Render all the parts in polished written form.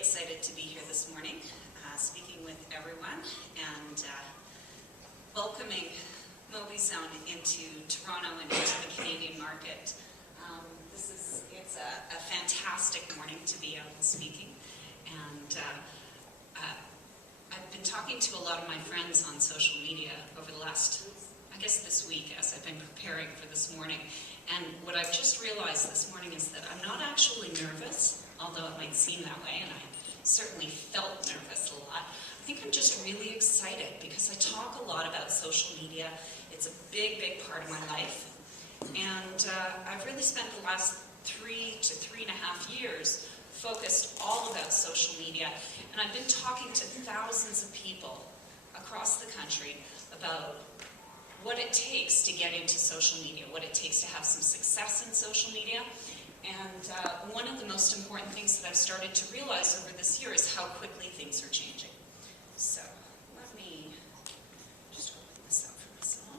excited to be here this morning, speaking with everyone and welcoming MobiZone into Toronto and into the Canadian market. It's a fantastic morning to be out and speaking, and I've been talking to a lot of my friends on social media over the last, I guess this week, as I've been preparing for this morning. And what I've just realized this morning is that I'm not actually nervous, although it might seem that way, and I certainly felt nervous a lot. I think I'm just really excited because I talk a lot about social media. It's a big, big part of my life. And I've really spent the last 3 to 3.5 years focused all about social media. And I've been talking to thousands of people across the country about what it takes to get into social media, what it takes to have some success in social media. And one of the most important things that I've started to realize over this year is how quickly things are changing. So let me just open this up for myself.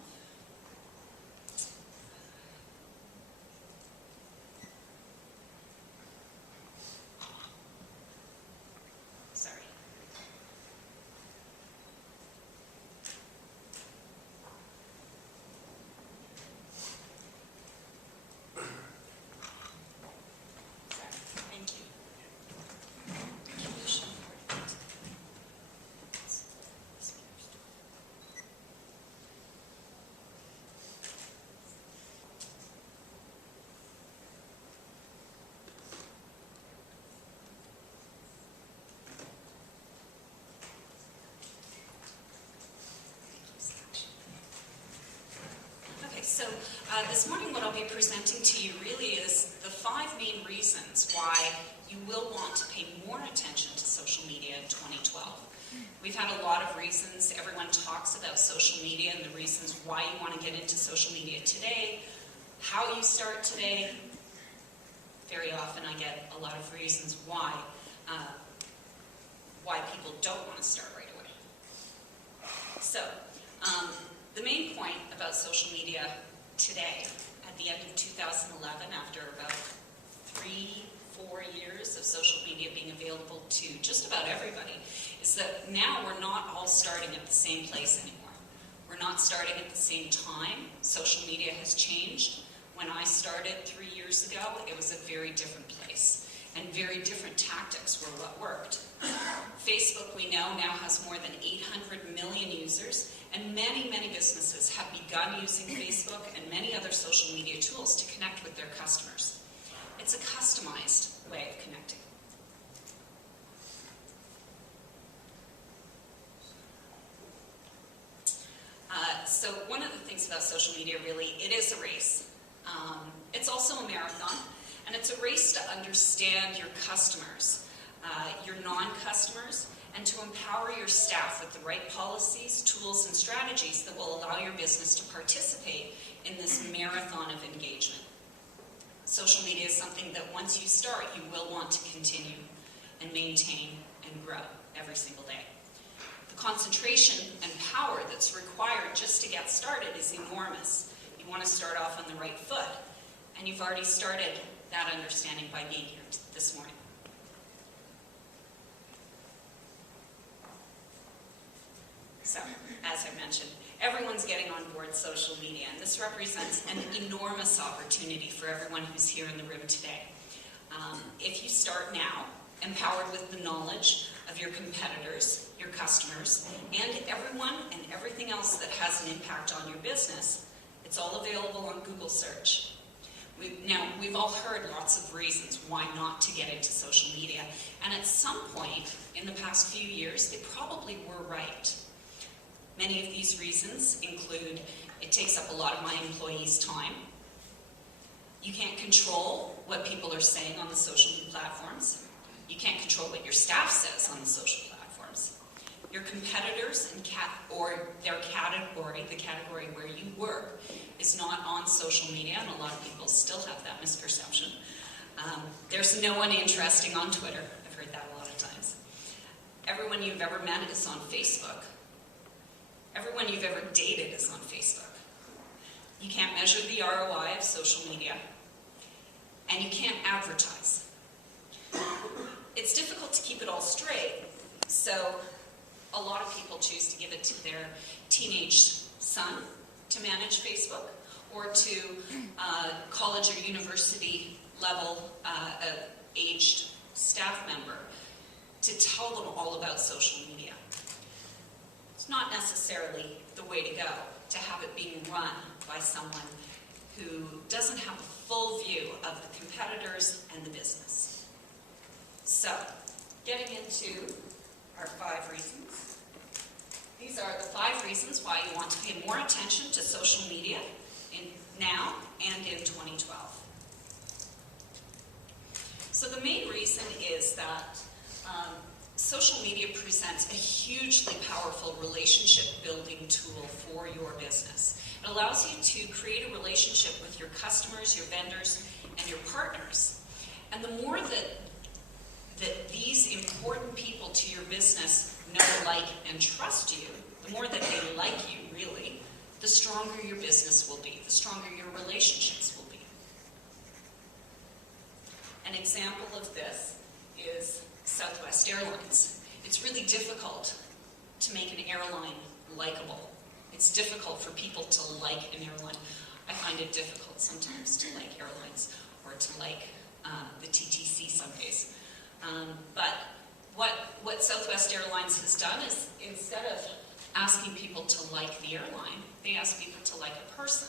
Sorry. So this morning what I'll be presenting to you really is the 5 main reasons why you will want to pay more attention to social media in 2012. We've had a lot of reasons. Everyone talks about social media and the reasons why you want to get into social media today, how you start today. Very often I get a lot of reasons why people don't want to start right away. So, the main point about social media today, at the end of 2011, after about 3-4 years of social media being available to just about everybody, is that now we're not all starting at the same place anymore. We're not starting at the same time. Social media has changed. When I started 3 years ago, it was a very different place, and very different tactics were what worked. Facebook, we know, now has more than 800 million users, and many, many businesses have begun using Facebook and many other social media tools to connect with their customers. It's a customized way of connecting. So one of the things about social media, really, it is a race. It's also a marathon, and it's a race to understand your customers, your non-customers, and to empower your staff with the right policies, tools, and strategies that will allow your business to participate in this marathon of engagement. Social media is something that once you start, you will want to continue and maintain and grow every single day. The concentration and power that's required just to get started is enormous. You want to start off on the right foot, and you've already started that understanding by being here this morning. So, as I mentioned, everyone's getting on board social media, and this represents an enormous opportunity for everyone who's here in the room today. If you start now, empowered with the knowledge of your competitors, your customers, and everyone and everything else that has an impact on your business, it's all available on Google search. We've all heard lots of reasons why not to get into social media, and at some point in the past few years, they probably were right. Many of these reasons include it takes up a lot of my employees' time. You can't control what people are saying on the social platforms. You can't control what your staff says on the social platforms. Your competitors or their category, the category where you work, is not on social media, and a lot of people still have that misperception. There's no one interesting on Twitter. I've heard that a lot of times. Everyone you've ever met is on Facebook. Everyone you've ever dated is on Facebook. You can't measure the ROI of social media, and you can't advertise. It's difficult difficult to keep it all straight. So a lot of people choose to give it to their teenage son to manage Facebook, or to college or university level aged staff member to tell them all about social media. It's not necessarily the way to go, to have it being run by someone who doesn't have a full view of the competitors and the business. So, getting into our 5 reasons. These are the 5 reasons why you want to pay more attention to social media now and in 2012. So the main reason is that social media presents a hugely powerful relationship building tool for your business. It allows you to create a relationship with your customers, your vendors, and your partners. And the more that these important people to your business know, like, and trust you, the more that they like you, really, the stronger your business will be, the stronger your relationships will be. An example of this is Southwest Airlines. It's really difficult to make an airline likable. It's difficult for people to like an airline. I find it difficult sometimes to like airlines, or to like the TTC some days. But what Southwest Airlines has done is, instead of asking people to like the airline, they ask people to like a person.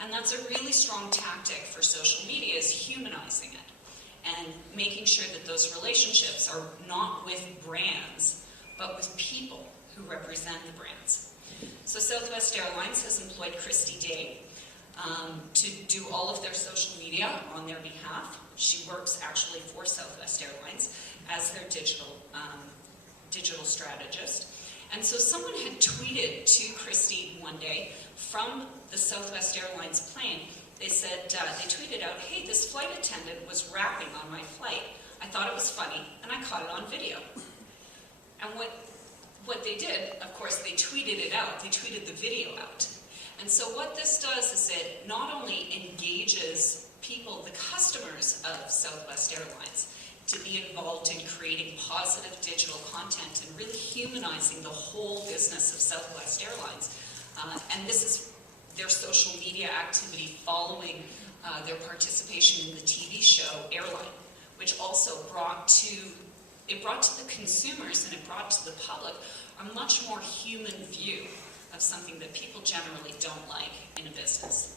And that's a really strong tactic for social media, is humanizing it and making sure that those relationships are not with brands, but with people who represent the brands. So Southwest Airlines has employed Christy Day to do all of their social media on their behalf. She works actually for Southwest Airlines as their digital strategist. And so someone had tweeted to Christy one day from the Southwest Airlines plane. They said, they tweeted out, "Hey, this flight attendant was rapping on my flight. I thought it was funny, and I caught it on video." And what they did, of course, they tweeted it out. They tweeted the video out. And so what this does is it not only engages people, the customers of Southwest Airlines, to be involved in creating positive digital content and really humanizing the whole business of Southwest Airlines. And this is their social media activity following their participation in the TV show Airline, which also brought to the consumers, and it brought to the public a much more human view of something that people generally don't like in a business.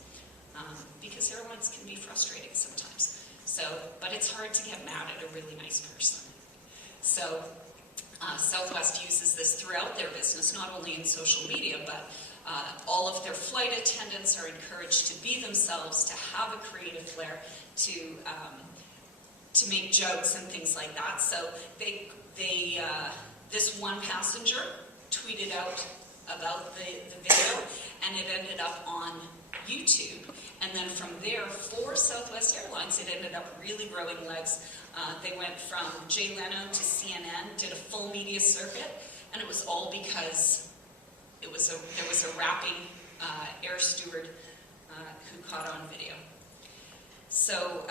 Because airlines can be frustrating sometimes. But it's hard to get mad at a really nice person. So Southwest uses this throughout their business, not only in social media, but all of their flight attendants are encouraged to be themselves, to have a creative flair, to make jokes and things like that. So this one passenger tweeted out about the video, and it ended up on YouTube. And then from there, for Southwest Airlines, it ended up really growing legs. They went from Jay Leno to CNN, did a full media circuit, and it was all because there was a rapping air steward who caught on video. So,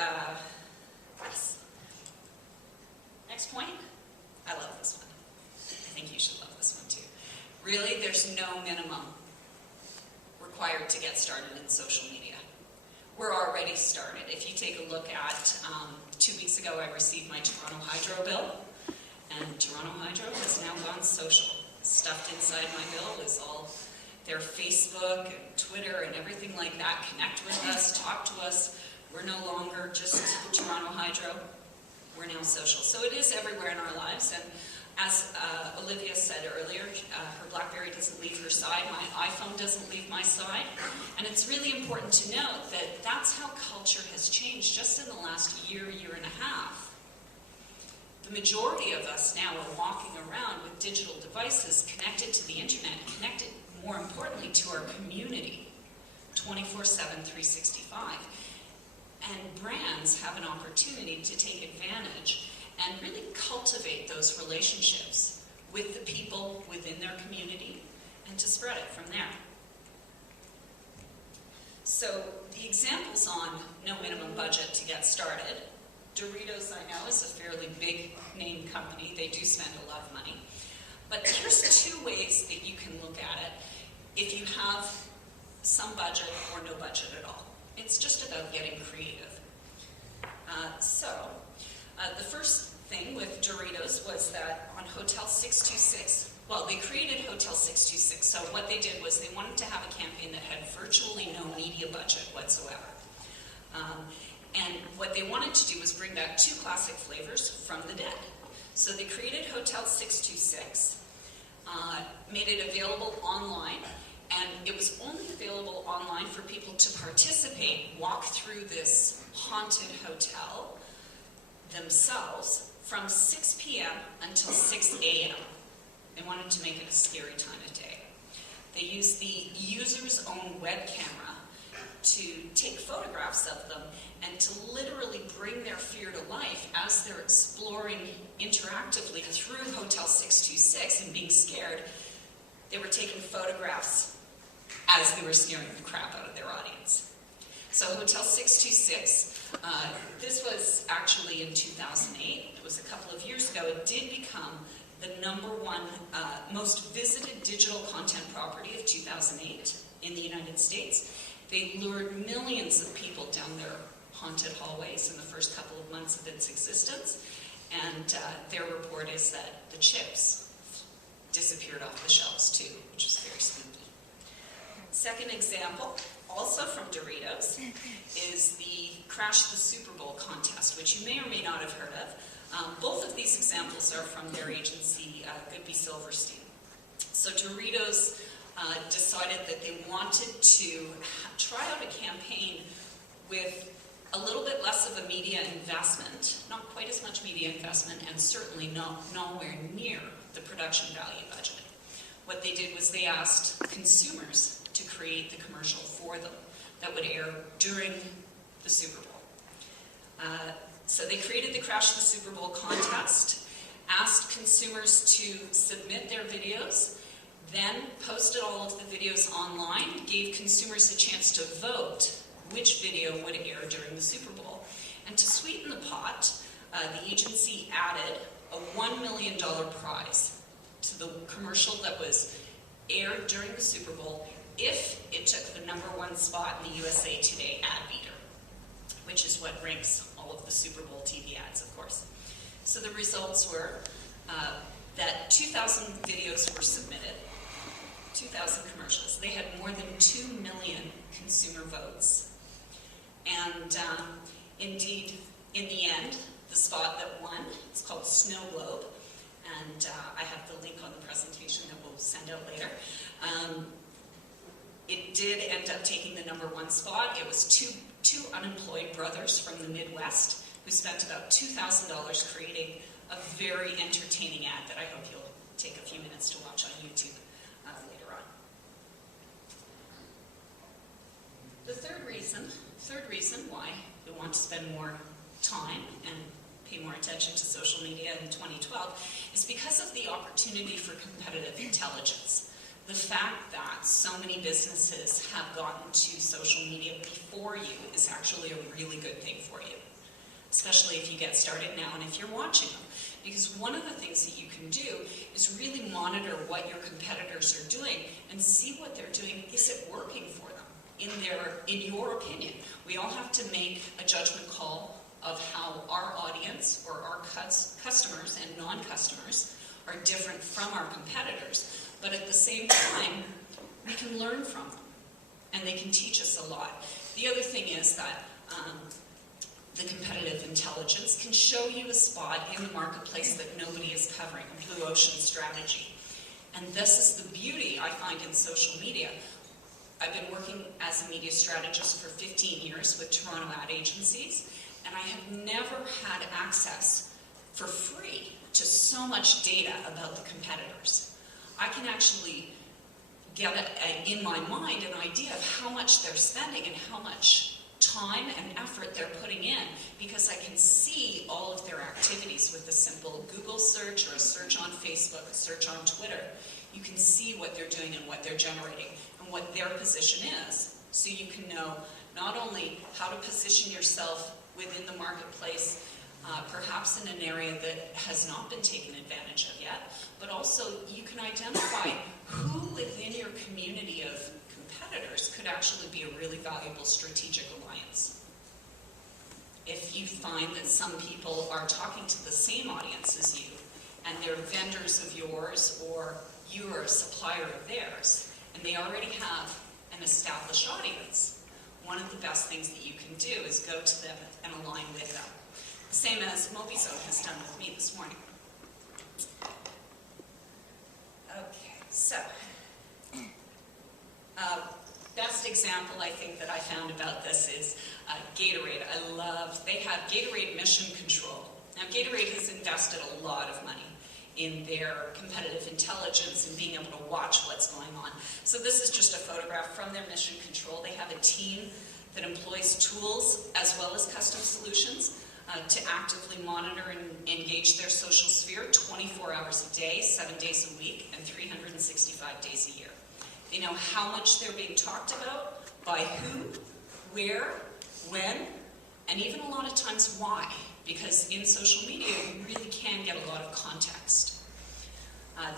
yes. Next point. I love this one. I think you should love this one too. Really, there's no minimum required to get started in social media. We're already started. If you take a look at, 2 weeks ago I received my Toronto Hydro bill, and Toronto Hydro has now gone social. Stuffed inside my bill is all their Facebook and Twitter and everything like that. Connect with us, talk to us. We're no longer just Toronto Hydro. We're now social. So it is everywhere in our lives, and as Olivia said earlier, her BlackBerry doesn't leave her side, my iPhone doesn't leave my side, and it's really important to note that that's how culture has changed just in the last year and a half. The majority of us now are walking around with digital devices connected to the internet, connected, more importantly, to our community, 24/7, 365. And brands have an opportunity to take advantage and really cultivate those relationships with the people within their community and to spread it from there. So the examples on no minimum budget to get started Doritos, I know, is a fairly big name company. They do spend a lot of money. But here's two ways that you can look at it if you have some budget or no budget at all. It's just about getting creative. The first thing with Doritos was that on Hotel 626, well, they created Hotel 626. So what they did was they wanted to have a campaign that had virtually no media budget whatsoever. And what they wanted to do was bring back two classic flavors from the dead. So they created Hotel 626, made it available online, and it was only available online for people to participate, walk through this haunted hotel themselves from 6 p.m. until 6 a.m. They wanted to make it a scary time of day. They used the user's own web camera to take photographs of them and to literally bring their fear to life as they're exploring interactively through Hotel 626 and being scared. They were taking photographs as they were scaring the crap out of their audience. So Hotel 626, this was actually in 2008. It was a couple of years ago. It did become the #1 most visited digital content property of 2008 in the United States. They lured millions of people down their haunted hallways in the first couple of months of its existence, and their report is that the chips disappeared off the shelves too, which was very spooky. Second example, also from Doritos, is the Crash the Super Bowl contest, which you may or may not have heard of. Both of these examples are from their agency, Goodby Silverstein. So Doritos decided that they wanted to try out a campaign with a little bit less of a media investment, not quite as much media investment, and certainly nowhere near the production value budget. What they did was they asked consumers to create the commercial for them that would air during the Super Bowl. So they created the Crash the Super Bowl contest, asked consumers to submit their videos, then posted all of the videos online, gave consumers a chance to vote which video would air during the Super Bowl. And to sweeten the pot, the agency added a $1 million prize to the commercial that was aired during the Super Bowl if it took the #1 spot in the USA Today ad beater, which is what ranks all of the Super Bowl TV ads, of course. So the results were that 2,000 videos were submitted, 2,000 commercials. They had more than 2 million consumer votes. And indeed, in the end, the spot that won, it's called Snow Globe, and I have the link on the presentation that we'll send out later. It did end up taking the #1 spot. It was two unemployed brothers from the Midwest who spent about $2,000 creating a very entertaining ad that I hope you'll take a few minutes to watch on YouTube later on. The third reason why we want to spend more time and pay more attention to social media in 2012 is because of the opportunity for competitive intelligence. The fact that so many businesses have gotten to social media before you is actually a really good thing for you, especially if you get started now and if you're watching them. Because one of the things that you can do is really monitor what your competitors are doing and see what they're doing. Is it working for them in your opinion? We all have to make a judgment call of how our audience or our customers and non-customers are different from our competitors. But at the same time, we can learn from them, and they can teach us a lot. The other thing is that the competitive intelligence can show you a spot in the marketplace that nobody is covering, a blue ocean strategy. And this is the beauty I find in social media. I've been working as a media strategist for 15 years with Toronto ad agencies, and I have never had access for free to so much data about the competitors. I can actually get in my mind an idea of how much they're spending and how much time and effort they're putting in, because I can see all of their activities with a simple Google search or a search on Facebook, a search on Twitter. You can see what they're doing and what they're generating and what their position is, so you can know not only how to position yourself within the marketplace, perhaps in an area that has not been taken advantage of yet, but also you can identify who within your community of competitors could actually be a really valuable strategic alliance. If you find that some people are talking to the same audience as you, and they're vendors of yours, or you are a supplier of theirs, and they already have an established audience, one of the best things that you can do is go to them and align with them. The same as Mobizone has done with me this morning. Okay, so, best example I think that I found about this is Gatorade. They have Gatorade Mission Control. Now Gatorade has invested a lot of money in their competitive intelligence and being able to watch what's going on. So this is just a photograph from their mission control. They have a team that employs tools as well as custom solutions to actively monitor and engage their social sphere 24 hours a day, 7 days a week, and 365 days a year. They know how much they're being talked about, by who, where, when, and even a lot of times why. Because in social media, you really can get a lot of context.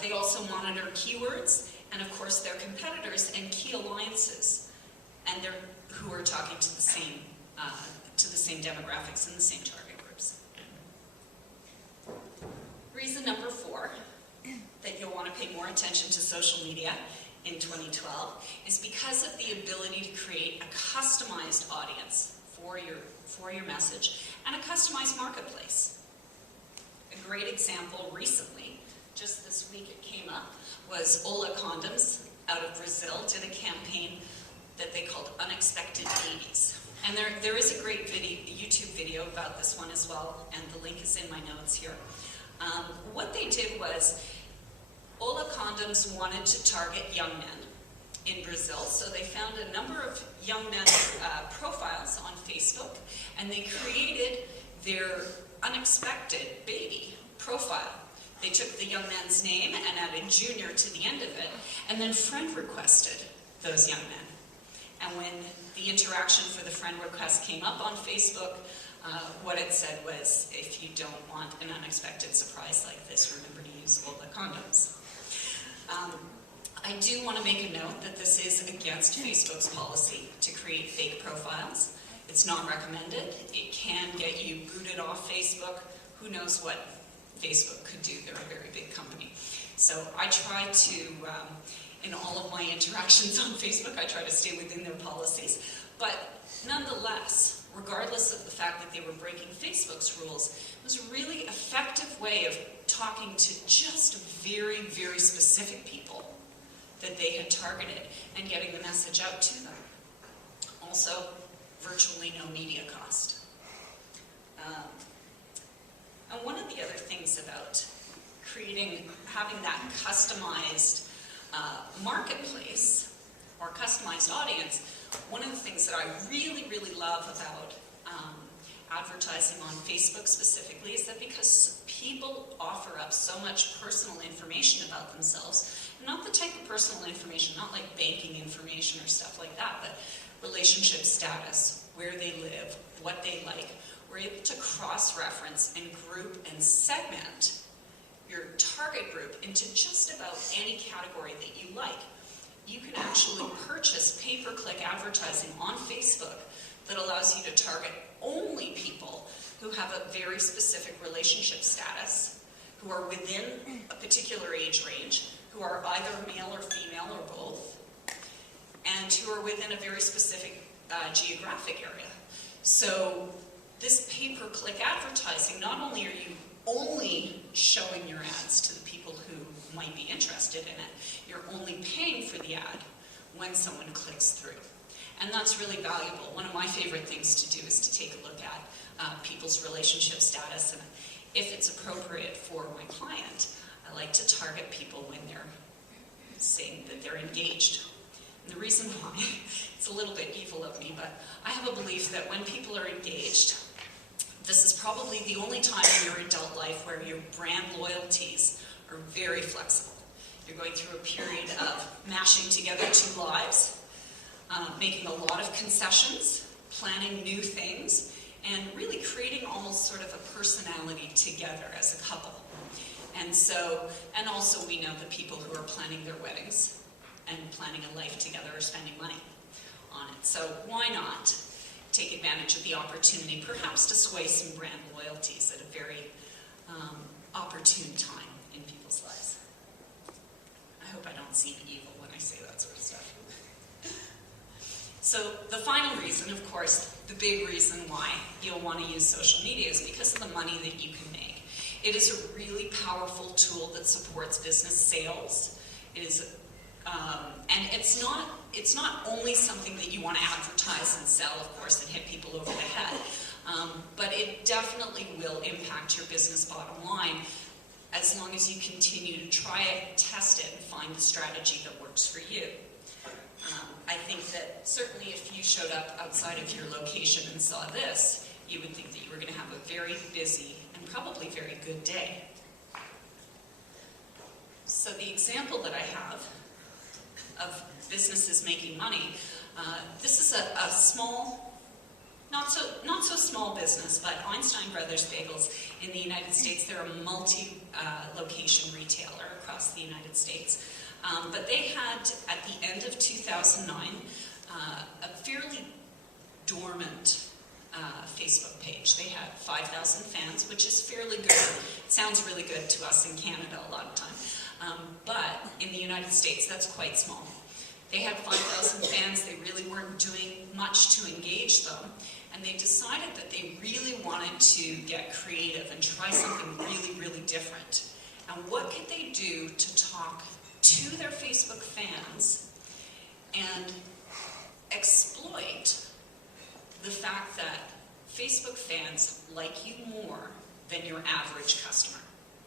They also monitor keywords, and of course their competitors and key alliances, and who are talking to the same demographics and the same target groups. Reason number 4 that you'll want to pay more attention to social media in 2012 is because of the ability to create a customized audience for your message and a customized marketplace. A great example recently, just this week it came up, was Ola Condoms out of Brazil did a campaign that they called Unexpected Babies. And there is a great YouTube video about this one as well, and the link is in my notes here. What they did was, Ola Condoms wanted to target young men in Brazil, so they found a number of young men's profiles on Facebook, and they created their unexpected baby profile. They took the young man's name and added junior to the end of it, and then friend requested those young men. And when the interaction for the friend request came up on Facebook, what it said was, if you don't want an unexpected surprise like this, remember to use Ola Condoms. I do want to make a note that this is against Facebook's policy to create fake profiles. It's not recommended. It can get you booted off Facebook. Who knows what Facebook could do? They're a very big company. So I try to, in all of my interactions on Facebook, I try to stay within their policies. But nonetheless, regardless of the fact that they were breaking Facebook's rules, it was a really effective way of talking to just very, very specific people that they had targeted and getting the message out to them. Also, virtually no media cost. And one of the other things about having that customized marketplace or customized audience, one of the things that I really, really love about advertising on Facebook specifically is that because people offer up so much personal information about themselves, not the type of personal information, not like banking information or stuff like that, but relationship status, where they live, what they like. We're able to cross-reference and group and segment your target group into just about any category that you like. You can actually purchase pay-per-click advertising on Facebook that allows you to target only people who have a very specific relationship status, who are within a particular age range, who are either male or female or both, and who are within a very specific geographic area. So this pay-per-click advertising, not only are you only showing your ads to the people who might be interested in it, you're only paying for the ad when someone clicks through. And that's really valuable. One of my favorite things to do is to take a look at people's relationship status, and if it's appropriate for my client, I like to target people when they're saying that they're engaged. And the reason why, it's a little bit evil of me, but I have a belief that when people are engaged, this is probably the only time in your adult life where your brand loyalties are very flexible. You're going through a period of mashing together two lives. making a lot of concessions, planning new things, and really creating almost sort of a personality together as a couple. And so, and also we know the people who are planning their weddings and planning a life together are spending money on it. So why not take advantage of the opportunity, perhaps to sway some brand loyalties at a very opportune time in people's lives. I hope I don't seem evil when I say that sort of stuff. So the final reason, of course, the big reason why you'll want to use social media is because of the money that you can make. It is a really powerful tool that supports business sales. It is, and it's not only something that you want to advertise and sell, of course, and hit people over the head, but it definitely will impact your business bottom line as long as you continue to try it, test it, and find the strategy that works for you. I think that certainly if you showed up outside of your location and saw this, you would think that you were going to have a very busy and probably very good day. So the example that I have of businesses making money, this is a small, not so small business, but Einstein Brothers Bagels in the United States. They're a multi-location retailer across the United States. But they had, at the end of 2009, a fairly dormant Facebook page. They had 5,000 fans, which is fairly good. It sounds really good to us in Canada a lot of time. But in the United States, that's quite small. They had 5,000 fans. They really weren't doing much to engage them. And they decided that they really wanted to get creative and try something really, really different. And what could they do to talk to their Facebook fans and exploit the fact that Facebook fans like you more than your average customer?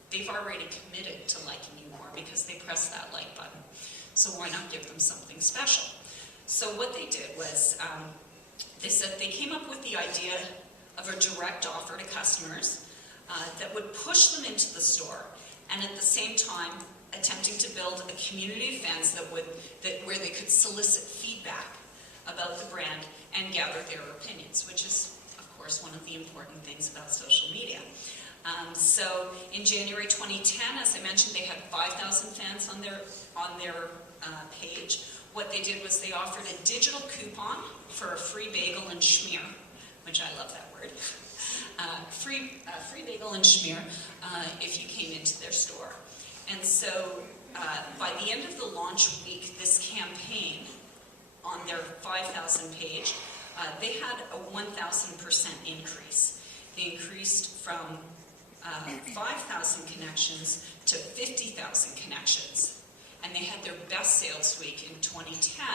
They've already committed to liking you more because they press that like button. So why not give them something special? So what they did was, they said they came up with the idea of a direct offer to customers that would push them into the store, and at the same time attempting to build a community of fans where they could solicit feedback about the brand and gather their opinions, which is, of course, one of the important things about social media. So in January 2010, as I mentioned, they had 5,000 fans on their page. What they did was they offered a digital coupon for a free bagel and schmear, which I love that word. Free bagel and schmear if you came into their store. And so by the end of the launch week, this campaign on their 5,000 page, they had a 1,000% increase. They increased from 5,000 connections to 50,000 connections. And they had their best sales week in 2010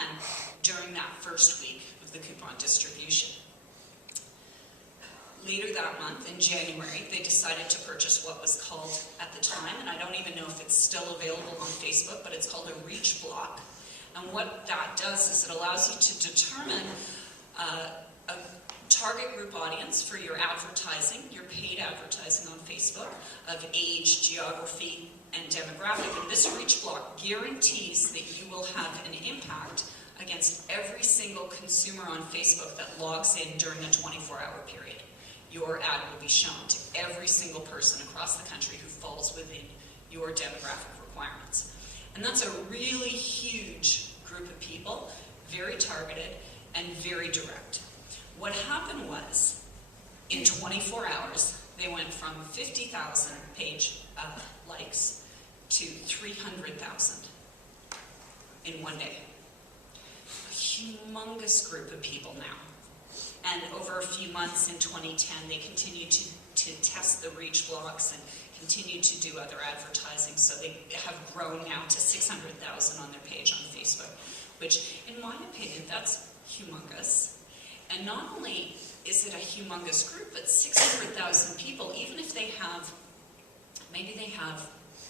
during that first week of the coupon distribution. Later that month, in January, they decided to purchase what was called, at the time, and I don't even know if it's still available on Facebook, but it's called a reach block. And what that does is it allows you to determine a target group audience for your advertising, your paid advertising on Facebook, of age, geography, and demographic. And this reach block guarantees that you will have an impact against every single consumer on Facebook that logs in during a 24-hour period. Your ad will be shown to every single person across the country who falls within your demographic requirements. And that's a really huge group of people, very targeted and very direct. What happened was, in 24 hours, they went from 50,000 page likes to 300,000 in one day. A humongous group of people now. And over a few months in 2010, they continued to test the reach blocks and continue to do other advertising. So they have grown now to 600,000 on their page on Facebook, which, in my opinion, that's humongous. And not only is it a humongous group, but 600,000 people, even if they have, maybe they have,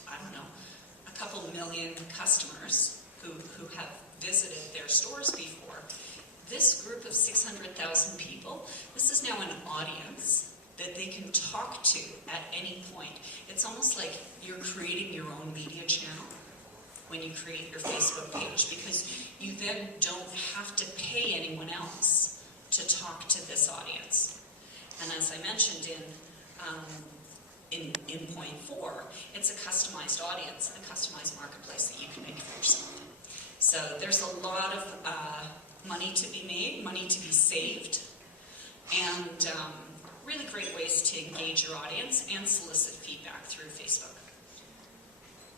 I don't know, a couple million customers who have visited their stores before, this group of 600,000 people, this is now an audience that they can talk to at any point. It's almost like you're creating your own media channel when you create your Facebook page, because you then don't have to pay anyone else to talk to this audience. And as I mentioned in point 4, it's a customized audience, a customized marketplace that you can make for yourself. So there's a lot of money to be made, money to be saved, and really great ways to engage your audience and solicit feedback through Facebook.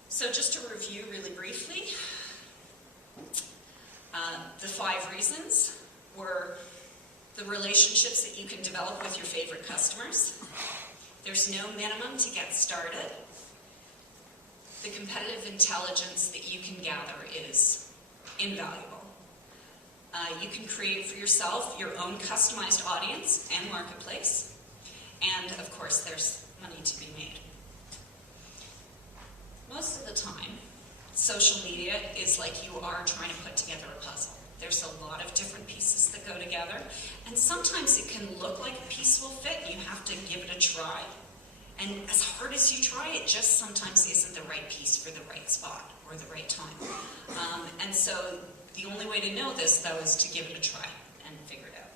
So just to review really briefly, the 5 reasons were the relationships that you can develop with your favorite customers. There's no minimum to get started. The competitive intelligence that you can gather is invaluable. You can create for yourself your own customized audience and marketplace. And of course, there's money to be made. Most of the time, social media is like you are trying to put together a puzzle. There's a lot of different pieces that go together, and sometimes it can look like a piece will fit. You have to give it a try. And as hard as you try, it just sometimes isn't the right piece for the right spot or the right time. And so the only way to know this, though, is to give it a try and figure it out.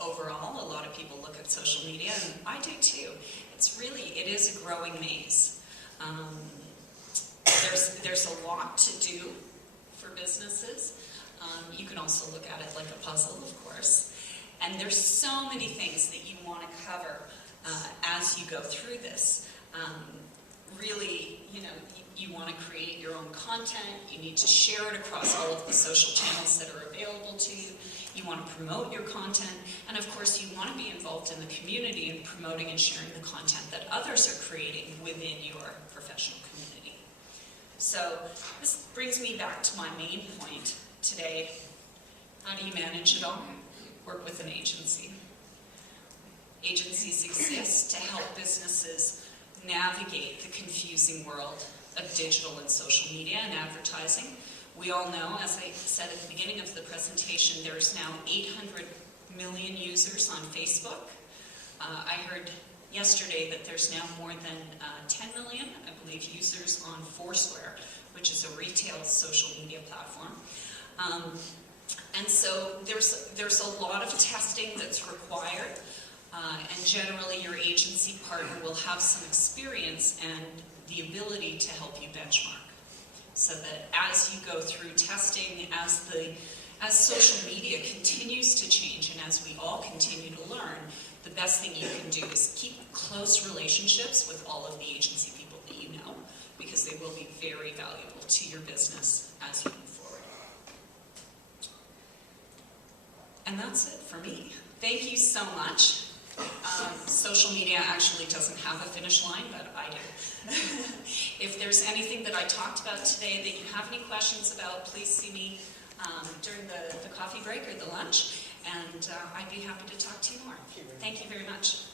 Overall, a lot of people look at social media, and I do too. It is a growing maze. There's a lot to do for businesses. You can also look at it like a puzzle, of course. And there's so many things that you want to cover as you go through this. Really, you want to create your own content. You need to share it across all of the social channels that are available to you. You want to promote your content. And of course, you want to be involved in the community and promoting and sharing the content that others are creating within your professional community. So this brings me back to my main point today. How do you manage it all? Work with an agency. Agencies exist to help businesses navigate the confusing world of digital and social media and advertising. We all know, as I said at the beginning of the presentation, there's now 800 million users on Facebook. I heard yesterday that there's now more than 10 million, I believe, users on Foursquare, which is a retail social media platform. And so there's a lot of testing that's required, and generally your agency partner will have some experience and the ability to help you benchmark. So that as you go through testing, as social media continues to change, and as we all continue to learn, the best thing you can do is keep close relationships with all of the agency people that you know, because they will be very valuable to your business as you move forward. And that's it for me. Thank you so much. Social media actually doesn't have a finish line, but I do. If there's anything that I talked about today that you have any questions about, please see me during the coffee break or the lunch, and I'd be happy to talk to you more. Thank you very much.